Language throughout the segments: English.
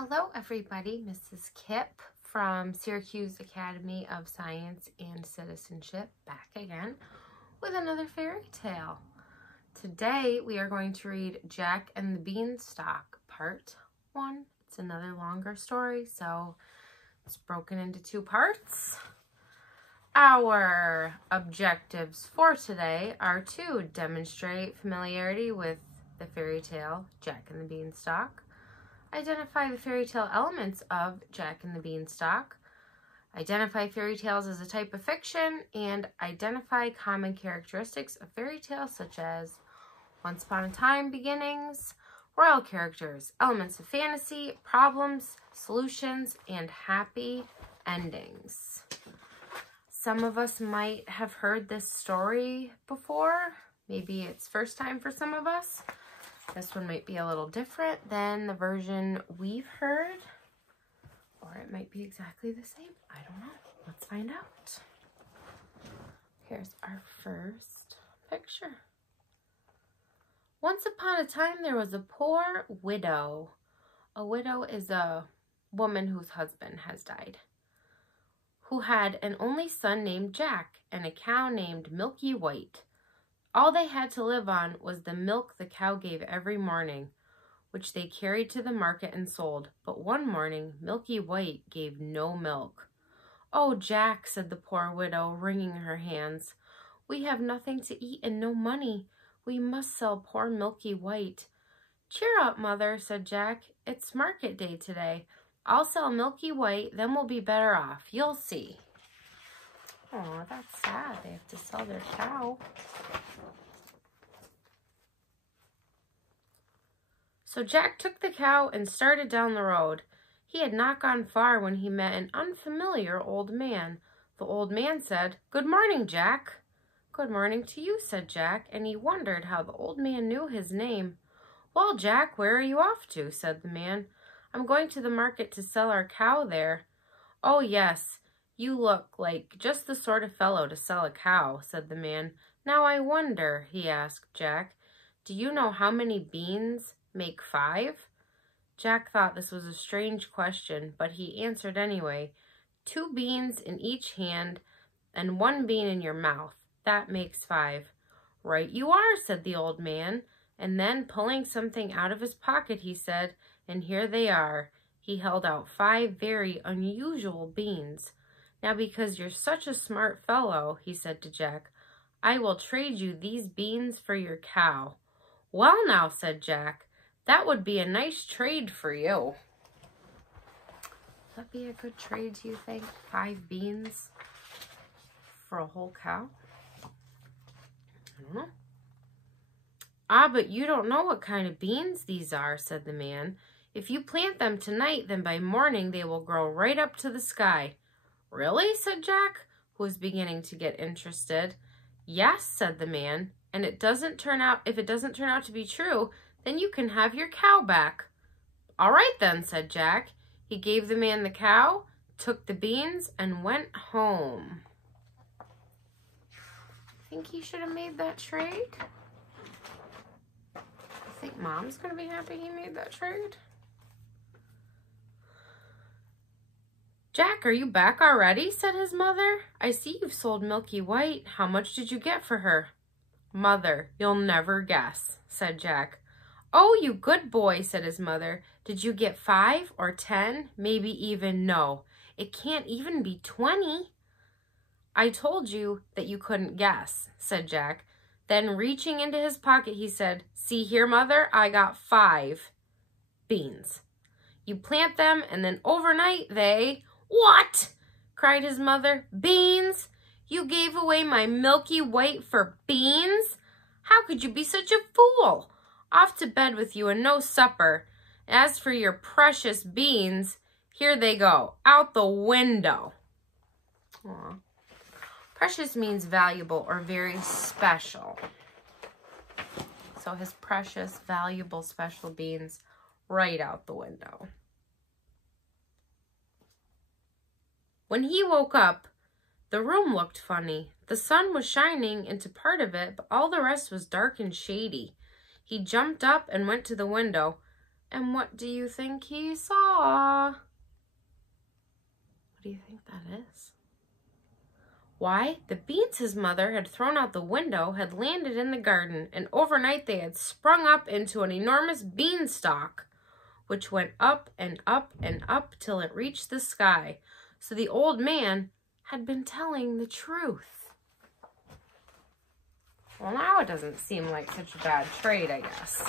Hello everybody, Mrs. Kipp from Syracuse Academy of Science and Citizenship back again with another fairy tale. Today we are going to read Jack and the Beanstalk Part 1. It's another longer story, so it's broken into two parts. Our objectives for today are to demonstrate familiarity with the fairy tale Jack and the Beanstalk, identify the fairy tale elements of Jack and the Beanstalk, identify fairy tales as a type of fiction, and identify common characteristics of fairy tales such as once upon a time beginnings, royal characters, elements of fantasy, problems, solutions, and happy endings. Some of us might have heard this story before. Maybe it's first time for some of us. This one might be a little different than the version we've heard, or it might be exactly the same. I don't know. Let's find out. Here's our first picture. Once upon a time, there was a poor widow. A widow is a woman whose husband has died, who had an only son named Jack and a cow named Milky White. All they had to live on was the milk the cow gave every morning, which they carried to the market and sold. But one morning, Milky White gave no milk. "Oh, Jack," said the poor widow, wringing her hands, "we have nothing to eat and no money. We must sell poor Milky White." "Cheer up, mother," said Jack. "It's market day today. I'll sell Milky White, then we'll be better off. You'll see." Oh, that's sad. They have to sell their cow. So Jack took the cow and started down the road. He had not gone far when he met an unfamiliar old man. The old man said, "Good morning, Jack." "Good morning to you," said Jack, and he wondered how the old man knew his name. "Well, Jack, where are you off to?" said the man. "I'm going to the market to sell our cow there." "Oh, yes, you look like just the sort of fellow to sell a cow," said the man. "Now I wonder," he asked Jack, "do you know how many beans make 5? Jack thought this was a strange question, but he answered anyway. 2 beans in each hand and 1 bean in your mouth. That makes 5. "Right you are," said the old man, and then pulling something out of his pocket, he said, "And here they are." He held out 5 very unusual beans. "Now, because you're such a smart fellow," he said to Jack, "I will trade you these beans for your cow." "Well now," said Jack, "that would be a nice trade for you." Would that be a good trade, do you think? 5 beans for a whole cow? I don't know. "Ah, but you don't know what kind of beans these are," said the man. "If you plant them tonight, then by morning they will grow right up to the sky." "Really?" said Jack, who was beginning to get interested. "Yes," said the man, "and if it doesn't turn out to be true, then you can have your cow back." "All right then," said Jack. He gave the man the cow, took the beans, and went home. Think he should have made that trade? I think Mom's going to be happy he made that trade. "Jack, are you back already?" said his mother. "I see you've sold Milky White. How much did you get for her?" "Mother, you'll never guess," said Jack. "Oh, you good boy," said his mother. "Did you get 5 or 10? Maybe even no. It can't even be 20. "I told you that you couldn't guess," said Jack. Then reaching into his pocket, he said, "See here, mother, I got 5 beans. You plant them and then overnight they—" "What?" cried his mother. "Beans? You gave away my Milky White for beans? How could you be such a fool? Off to bed with you and no supper. As for your precious beans, here they go, out the window." Aw. Precious means valuable or very special. So his precious, valuable, special beans right out the window. When he woke up, the room looked funny. The sun was shining into part of it, but all the rest was dark and shady. He jumped up and went to the window. And what do you think he saw? What do you think that is? Why, the beans his mother had thrown out the window had landed in the garden, and overnight they had sprung up into an enormous beanstalk, which went up and up and up till it reached the sky. So the old man had been telling the truth. Well, now it doesn't seem like such a bad trade, I guess.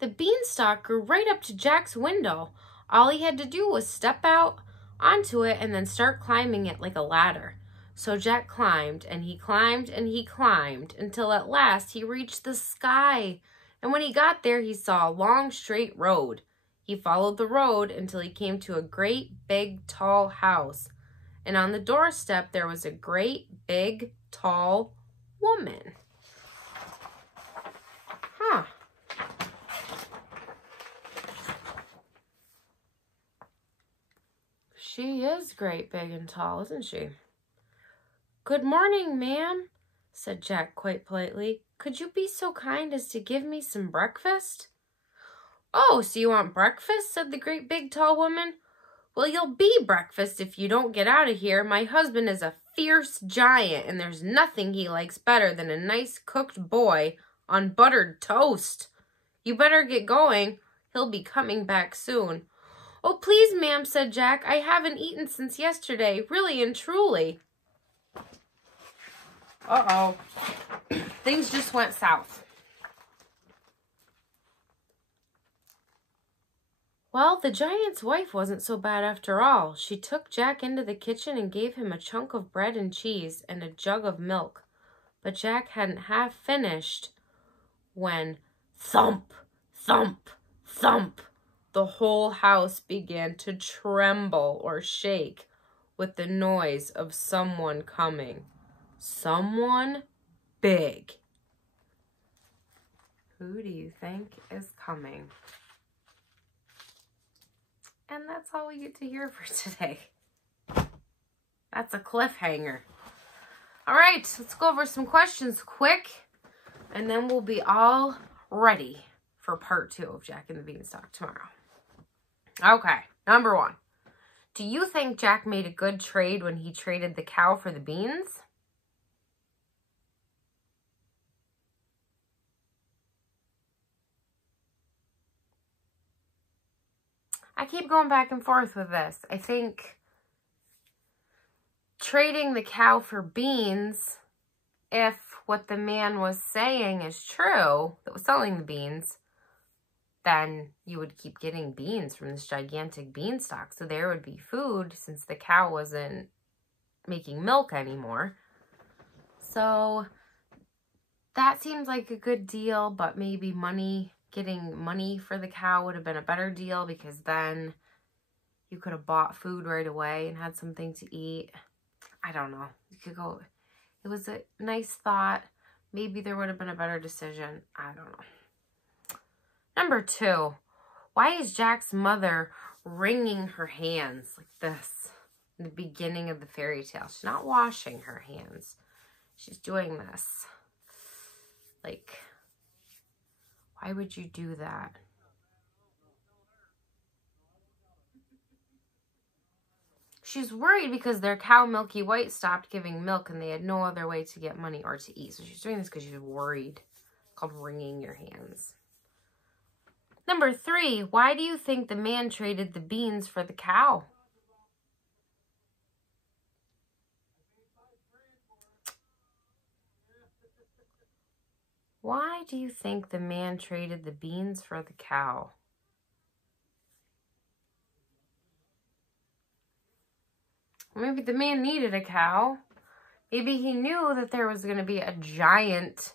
The beanstalk grew right up to Jack's window. All he had to do was step out onto it and then start climbing it like a ladder. So Jack climbed, and he climbed, and he climbed, until at last he reached the sky. And when he got there, he saw a long, straight road. He followed the road until he came to a great, big, tall house. And on the doorstep, there was a great, big, tall woman. Huh. She is great, big, and tall, isn't she? Good morning, ma'am, said Jack quite politely. Could you be so kind as to give me some breakfast? Oh, so you want breakfast? Said the great, big, tall woman. Well, you'll be breakfast if you don't get out of here. My husband is a fierce giant, and there's nothing he likes better than a nice cooked boy on buttered toast. You better get going. He'll be coming back soon. Oh, please, ma'am, said Jack. I haven't eaten since yesterday, really and truly. Uh-oh. Things just went south. Well, the giant's wife wasn't so bad after all. She took Jack into the kitchen and gave him a chunk of bread and cheese and a jug of milk. But Jack hadn't half finished when thump, thump, thump, the whole house began to tremble or shake with the noise of someone coming. Someone big. Who do you think is coming? And that's all we get to hear for today. That's a cliffhanger. All right, let's go over some questions quick, and then we'll be all ready for part 2 of Jack and the Beanstalk tomorrow. Okay, number 1. Do you think Jack made a good trade when he traded the cow for the beans? I keep going back and forth with this. I think trading the cow for beans, if what the man was saying is true, that was selling the beans, then you would keep getting beans from this gigantic beanstalk. So there would be food since the cow wasn't making milk anymore. So that seems like a good deal, but maybe getting money for the cow would have been a better deal, because then you could have bought food right away and had something to eat. I don't know. You could go. It was a nice thought. Maybe there would have been a better decision. I don't know. Number 2, why is Jack's mother wringing her hands like this in the beginning of the fairy tale? She's not washing her hands. She's doing this. Like, why would you do that? She's worried because their cow, Milky White, stopped giving milk and they had no other way to get money or to eat. So she's doing this because she's worried. It's called wringing your hands. Number 3, why do you think the man traded the beans for the cow? Why do you think the man traded the beans for the cow? Maybe the man needed a cow. Maybe he knew that there was going to be a giant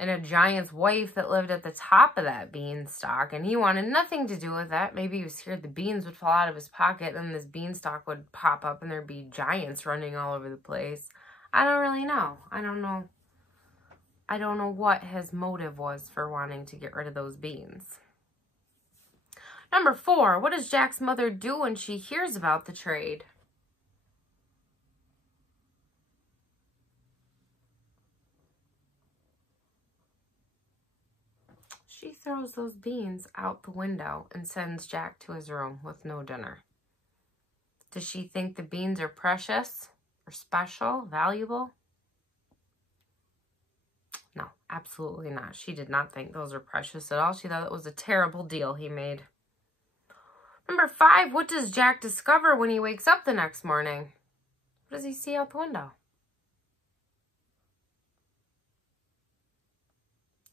and a giant's wife that lived at the top of that beanstalk, and he wanted nothing to do with that. Maybe he was scared the beans would fall out of his pocket, and this beanstalk would pop up and there'd be giants running all over the place. I don't really know. I don't know what his motive was for wanting to get rid of those beans. Number 4, what does Jack's mother do when she hears about the trade? She throws those beans out the window and sends Jack to his room with no dinner. Does she think the beans are precious or special, valuable? No, absolutely not. She did not think those were precious at all. She thought it was a terrible deal he made. Number 5, what does Jack discover when he wakes up the next morning? What does he see out the window?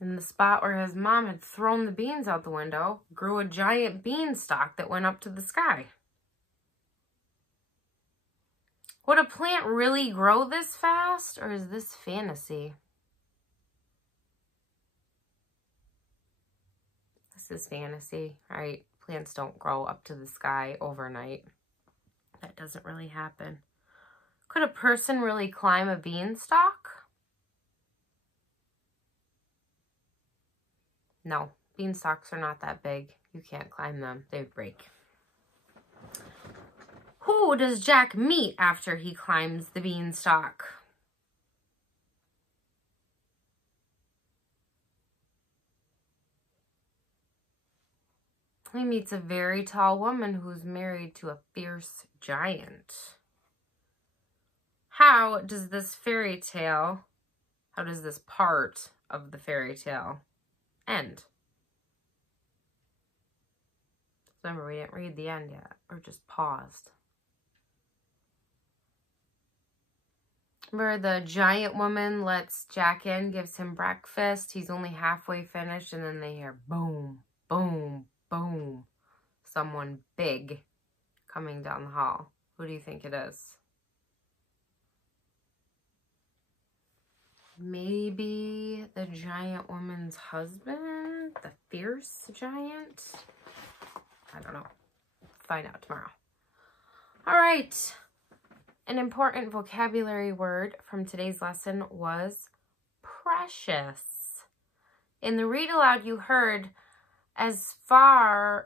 In the spot where his mom had thrown the beans out the window grew a giant beanstalk that went up to the sky. Would a plant really grow this fast, or is this fantasy? This is fantasy, right? Plants don't grow up to the sky overnight. That doesn't really happen. Could a person really climb a beanstalk? No, beanstalks are not that big. You can't climb them. They break. Who does Jack meet after he climbs the beanstalk? He meets a very tall woman who's married to a fierce giant. How does this part of the fairy tale end? Remember, we didn't read the end yet, or just paused. Remember, the giant woman lets Jack in, gives him breakfast. He's only halfway finished, and then they hear boom, boom, boom. Someone big coming down the hall. Who do you think it is? Maybe the giant woman's husband? The fierce giant? I don't know. Find out tomorrow. All right. An important vocabulary word from today's lesson was precious. In the read aloud you heard, as for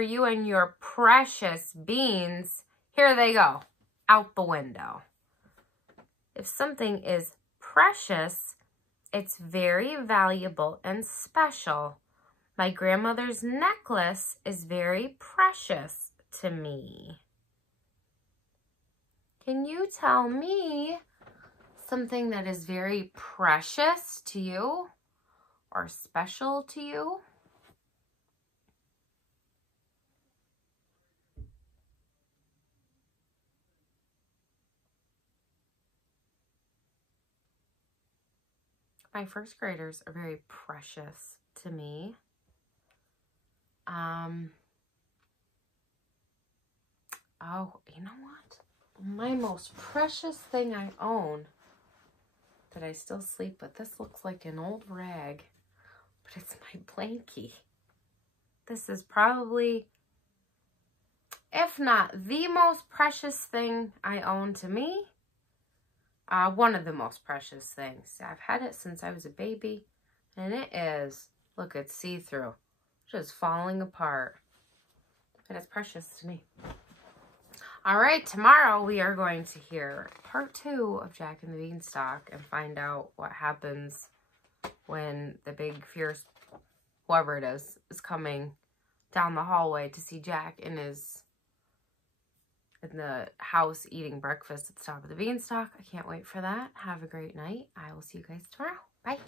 you and your precious beans, here they go, out the window. If something is precious, it's very valuable and special. My grandmother's necklace is very precious to me. Can you tell me something that is very precious to you or special to you? My first graders are very precious to me. Oh, you know what? My most precious thing I own that I still sleep with. This looks like an old rag, but it's my blankie. This is probably, if not the most precious thing I own to me, one of the most precious things. I've had it since I was a baby, and it is, look, it's see-through, just falling apart, but it's precious to me. All right, tomorrow we are going to hear part 2 of Jack and the Beanstalk and find out what happens when the big, fierce, whoever it is coming down the hallway to see Jack in the house eating breakfast at the top of the Beanstalk. I can't wait for that. Have a great night. I will see you guys tomorrow. Bye.